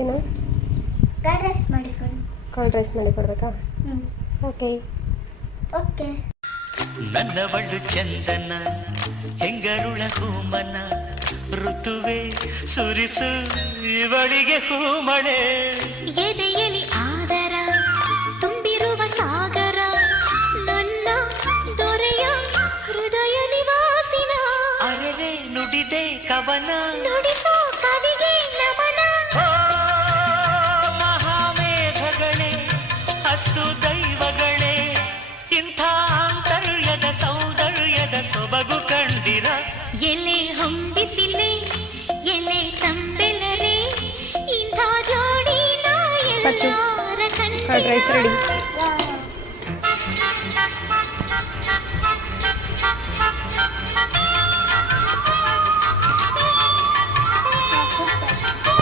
ಏನು curd rice ಮಾಡಿಕೊಡಿ. Curd rice ಮಾಡಿ ಕೊಡ್ಬೇಕಾ? Okay okay. ನನ್ನವಳು ಚಂದನ ಹೆಂಗರುಳ ಹೂಮನ ಋತುವೆ ಸುರಿಸು ಇವಳಿಗೆ ಹೂಮಳೆ ಎದೆಯಲಿ ಆದರ ತುಂಬಿರುವ ಸಾಗರ ನನ್ನ ದೊರೆಯ ಹೃದಯ ನಿವಾಸಿನ ಅರೆರೆ ನುಡಿದೆ ಕವನ ನುಡಿಸೋ ಕವಿಗೆ ನಮನ. ಓ ಮಹಾಮೇಘಗಳೇ ಅಸ್ತು ದೈವಗಳೇ ಇಂಥ ಆಂತರ್ಯದ ಸೌಂದರ್ಯದ ಸೊಬಗು ಕಂಡಿರ ಎಲೆ ಹೊಂಬಿಸಿಲೆ ಎಲೆ ತಂಬೆಲರೆ ಇಂಥ ಜೋಡಿನ ಎಲ್ಲಾರ ಕರ್ಡ್ ರೈಸ್ ರೆಡಿ.